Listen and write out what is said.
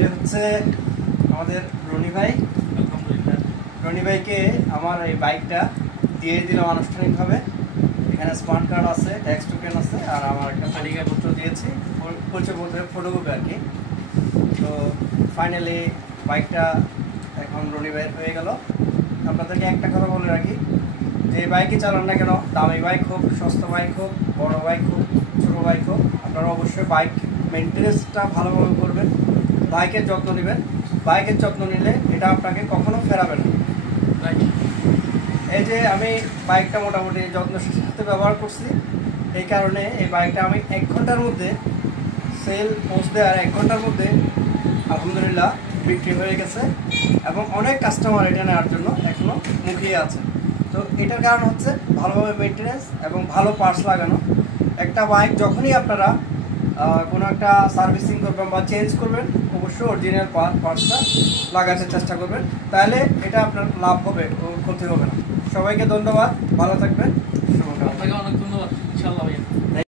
এই হচ্ছে আমাদের রনি ভাই। আলহামদুলিল্লাহ, রনি ভাইকে আমার এই বাইকটা দিয়ে দিলাম আনুষ্ঠানিকভাবে। এখানে স্মার্ট কার্ড আছে, ট্যাক্স টোকেন আছে, আর আমার একটা পরিচয়পত্র দিয়েছি, পরিচয়পত্রের ফটোকপি আর কি। তো ফাইনালি বাইকটা এখন রনি ভাইয়ের হয়ে গেল। আপনাদেরকে একটা কথা বলে রাখি, যে বাইকই চালান না কেন, দামি বাইক হোক, সস্তা বাইক হোক, বড় বাইক হোক, ছোটো বাইক হোক, আপনারা অবশ্যই বাইক মেনটেন্যান্সটা ভালোভাবে করবেন, বাইকের যত্ন নেবেন। বাইকের যত্ন নিলে এটা আপনাকে কখনো ফেরাবে না। এই যে আমি বাইকটা মোটামুটি যত্নের সাথে ব্যবহার করছি, এই কারণে এই বাইকটা আমি 1 ঘন্টার মধ্যে সেল পোস্ট দেওয়ার 1 ঘন্টার মধ্যে আলহামদুলিল্লাহ বিক্রি হয়ে গেছে, এবং অনেক কাস্টমার এটা নেওয়ার জন্য এখনও মুখিয়ে আছে। তো এটার কারণ হচ্ছে ভালোভাবে মেনটেন্যান্স এবং ভালো পার্টস লাগানো। একটা বাইক যখনই আপনারা কোনো একটা সার্ভিসিং করবেন বা চেঞ্জ করবেন, অবশ্যই অরিজিনাল পার্টসটা লাগাতে চেষ্টা করবেন, তাহলে এটা আপনার লাভ হবে, ক্ষতি হবে না। সবাইকে ধন্যবাদ, ভালো থাকবেন। আপনাকে অনেক ধন্যবাদ। ইনশাআল্লাহ ভাইয়া।